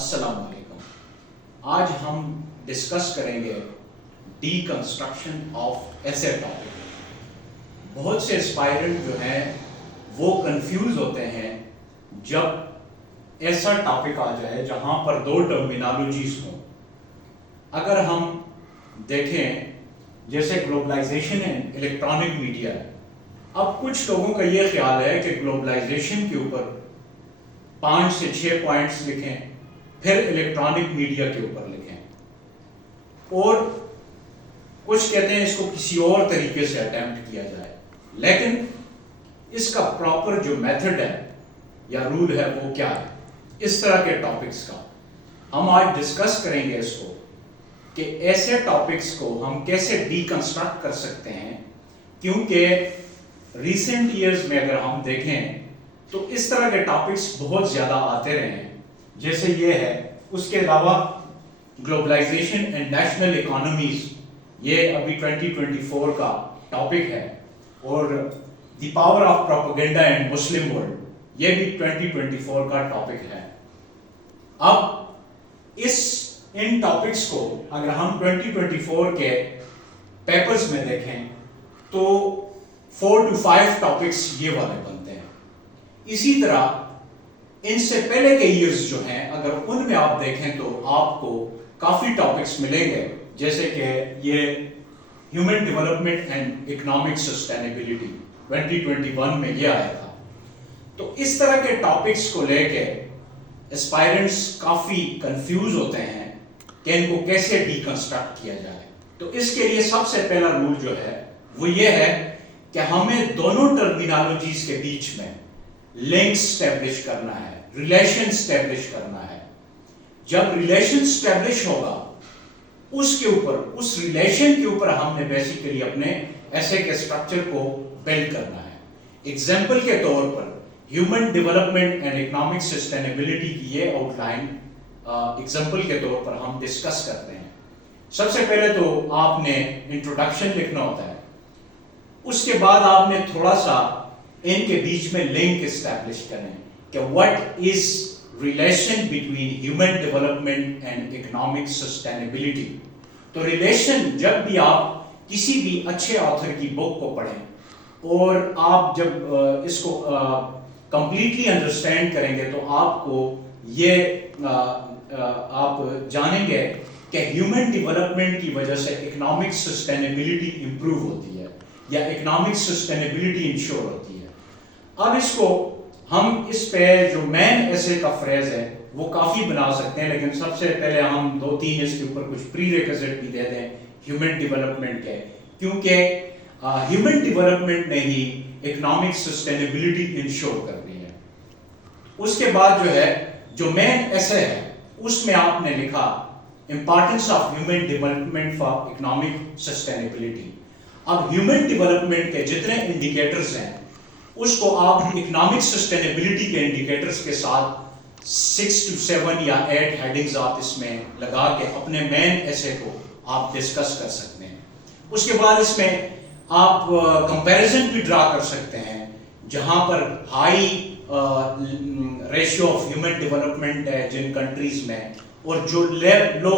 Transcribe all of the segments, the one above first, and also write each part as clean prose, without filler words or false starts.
السلام علیکم. آج ہم ڈسکس کریں گے ڈی کنسٹرکشن آف ایسے ٹاپک. بہت سے اسپائرنٹ جو ہیں وہ کنفیوز ہوتے ہیں جب ایسا ٹاپک آ جائے جہاں پر دو ٹرمینالوجیز ہوں. اگر ہم دیکھیں جیسے گلوبلائزیشن اینڈ الیکٹرانک میڈیا، اب کچھ لوگوں کا یہ خیال ہے کہ گلوبلائزیشن کے اوپر 5 سے 6 پوائنٹس لکھیں، پھر الیکٹرانک میڈیا کے اوپر لکھیں، اور کچھ کہتے ہیں اس کو کسی اور طریقے سے اٹیمپٹ کیا جائے. لیکن اس کا پراپر جو میتھڈ ہے یا رول ہے وہ کیا ہے؟ اس طرح کے ٹاپکس کا ہم آج ڈسکس کریں گے اس کو کہ ایسے ٹاپکس کو ہم کیسے ڈی کنسٹرکٹ کر سکتے ہیں. کیونکہ ریسنٹ ایئرز میں اگر ہم دیکھیں تو اس طرح کے ٹاپکس بہت زیادہ آتے رہے ہیں، جیسے یہ ہے. اس کے علاوہ گلوبلائزیشن اینڈ نیشنل اکانومیز، یہ ابھی 2024 کا ٹاپک ہے، اور the power of propaganda and Muslim world, یہ بھی 2024 کا ٹاپک ہے. اب ان ٹاپکس کو اگر ہم 2024 کے پیپرز میں دیکھیں تو 4 to 5 ٹاپکس یہ والے بنتے ہیں. اسی طرح ان سے پہلے کے ایئرز جو ہیں اگر ان میں آپ دیکھیں تو آپ کو کافی ٹاپکس ملیں گے، جیسے کہ یہ human development and economic sustainability 2021 میں یہ آیا تھا. تو اس طرح کے ٹاپکس کو لے کے اسپائرنٹس کافی کنفیوز ہوتے ہیں کہ ان کو کیسے ڈی کنسٹرکٹ کیا جائے. تو اس کے لیے سب سے پہلا رول جو ہے وہ یہ ہے کہ ہمیں دونوں ٹرمینالوجیز کے بیچ میں لنک اسٹیبلش کرنا ہے، ریلیشن اسٹیبلش کرنا ہے. جب ریلیشن اسٹیبلش ہوگا اس ریلیشن کے اوپر ہم نے بیسیکلی اپنے ایسے کے اسٹرکچر کو بلڈ کرنا ہے. ایگزامپل کے طور پر human development and economic sustainability کی یہ آؤٹ لائن ایگزامپل کے طور پر ہم ڈسکس کرتے ہیں. سب سے پہلے تو آپ نے انٹروڈکشن لکھنا ہوتا ہے، اس کے بعد آپ نے تھوڑا سا ان کے بیچ میں لنک اسٹیبلش کریں کہ what is relation between human development and economic sustainability. تو ریلیشن جب بھی آپ کسی بھی اچھے آتھر کی بک کو پڑھیں اور آپ جب اس کو کمپلیٹلی انڈرسٹینڈ کریں گے تو آپ کو یہ آپ جانیں گے کہ ہیومن ڈیولپمنٹ کی وجہ سے اکنامک سسٹینیبلٹی امپروو ہوتی ہے یا اکنامک سسٹینیبلٹی انشور ہوتی ہے. اب اس کو ہم اس پہ جو مین ایسے کا فریز ہے وہ کافی بنا سکتے ہیں، لیکن سب سے پہلے ہم 2-3 اس کے اوپر کچھ پری ریکوزٹ بھی دے دیں ہیومن ڈیولپمنٹ کے، کیونکہ ہیومن ڈیولپمنٹ نے ہی اکنامک سسٹینیبلٹی انشور کرنی ہے. اس کے بعد جو ہے جو مین ایسے ہے اس میں آپ نے لکھا importance of human development for economic sustainability. اب ہیومن ڈیولپمنٹ کے جتنے انڈیکیٹرز ہیں اس کو آپ اکنامک سسٹینیبلٹی کے انڈیکیٹرز کے ساتھ 6 to 7 یا 8 ہیڈنگز آپ اس میں لگا کے اپنے مین ایسے کو آپ ڈسکس کر سکتے ہیں. اس کے بعد اس میں آپ کمپیریزن بھی ڈرا کر سکتے ہیں، جہاں پر high ratio of human development ہے جن کنٹریز میں، اور جو low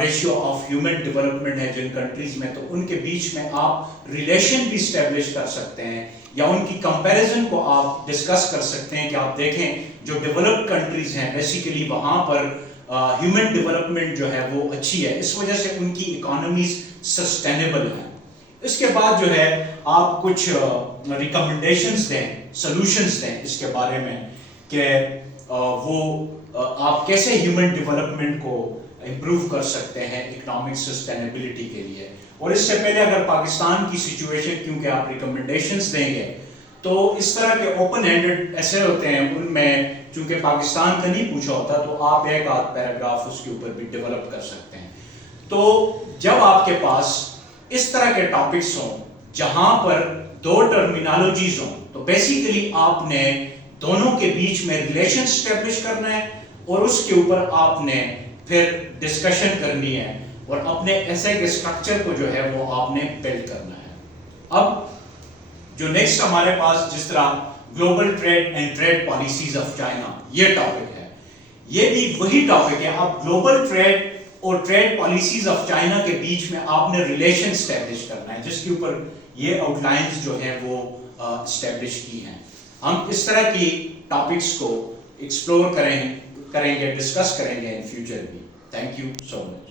ratio of human development ہے جن کنٹریز میں، تو ان کے بیچ میں آپ ریلیشن بھی اسٹیبلش کر سکتے ہیں یا ان کی کمپیریزن کو آپ ڈسکس کر سکتے ہیں کہ آپ دیکھیں جو ڈیولپڈ کنٹریز ہیں بیسیکلی وہاں پر ہیومن ڈیولپمنٹ جو ہے وہ اچھی ہے، اس وجہ سے ان کی اکانومیز سسٹینیبل ہیں. اس کے بعد جو ہے آپ کچھ ریکمنڈیشنز دیں، سلوشنز دیں اس کے بارے میں کہ وہ آپ کیسے ہیومن ڈیولپمنٹ کو امپروو کر سکتے ہیں اکنامک سسٹینیبلٹی کے لیے. اور اس سے پہلے اگر پاکستان کی سچویشن، کیونکہ آپ ریکمنڈیشنز دیں گے تو اس طرح کے اوپن ہینڈڈ ایسے ہوتے ہیں، ان میں چونکہ پاکستان کا نہیں پوچھا ہوتا تو آپ ایک آدھ پیراگراف اس کے اوپر بھی ڈیولپ کر سکتے ہیں. تو جب آپ کے پاس اس طرح کے ٹاپکس ہوں جہاں پر دو ٹرمینالوجیز ہوں تو بیسیکلی آپ نے دونوں کے بیچ میں ریلیشن اسٹیبلش کرنا ہے اور اس کے اوپر آپ نے پھر ڈسکشن کرنی ہے اور اپنے ایسے کے اسٹرکچر کو جو ہے وہ آپ نے بلڈ کرنا ہے. اب جو نیکسٹ ہمارے پاس جس طرح global trade and trade policies of China یہ ٹاپک ہے. یہ بھی وہی ٹاپک ہے. اب گلوبل ٹریڈ اور ٹریڈ پالیسیز آف چائنا کے بیچ میں آپ نے ریلیشن اسٹیبلش کرنا ہے, جس کے اوپر یہ آؤٹ لائنز جو ہیں وہ اسٹیبلش کی ہیں. ہم اس طرح کی ٹاپکس کو ایکسپلور کریں گے, ڈسکس کریں گے ان فیوچر بھی. Thank you so much.